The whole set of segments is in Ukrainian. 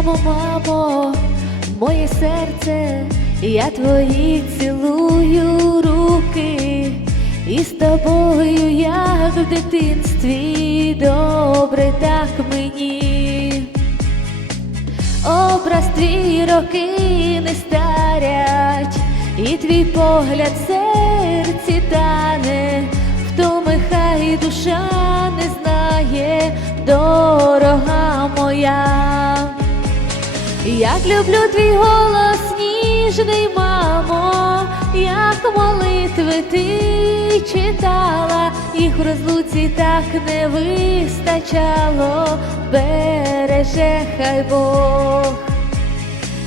Мамо, мамо, моє серце, я твої цілую руки, і з тобою, як в дитинстві, добре так мені. Образ твій роки не старять, і твій погляд серці тане, втоми хай душа не знає, дорога моя. Як люблю твій голос ніжний, мамо, як молитви ти читала, їх в розлуці так не вистачало, береже хай Бог.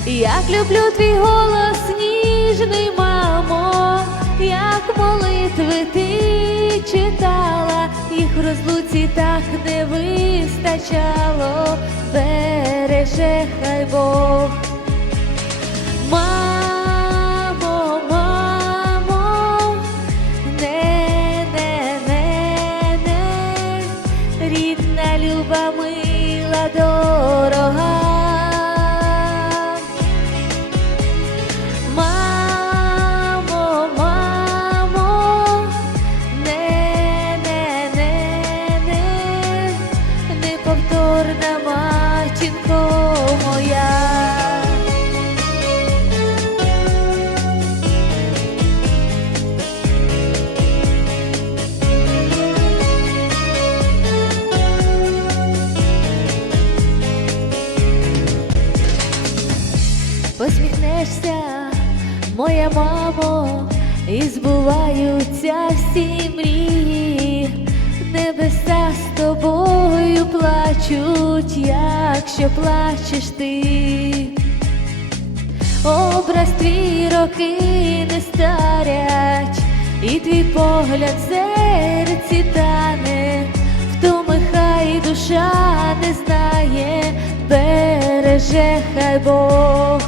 Як люблю твій голос ніжний, мамо, як молитви ти читала, їх в розлуці так не вистачало, береже хай Бог. Мамо, мамо, не, не, не, не, рідна, люба, мила, дорога. Мамо, мамо, матінко моя. посміхнешся, моя мамо, і збуваються всі мрії, тобою плачуть, якщо плачеш ти. Образ твій роки не старять, і твій погляд в серці тане, втоми хай душа не знає, береже хай Бог.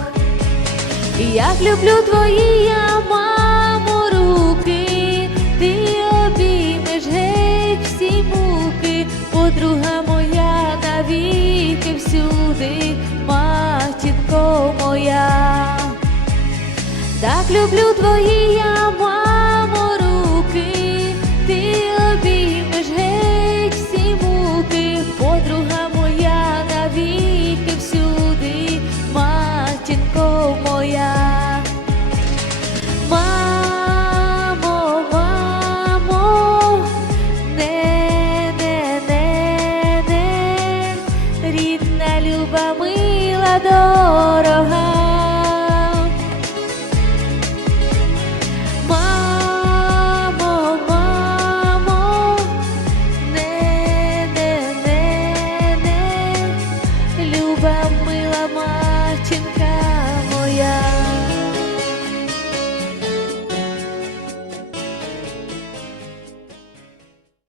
Як люблю твої я, мамо, руки, ти обіймеш геть всі муки, подруга всюди, матінко моя. Так люблю твої я,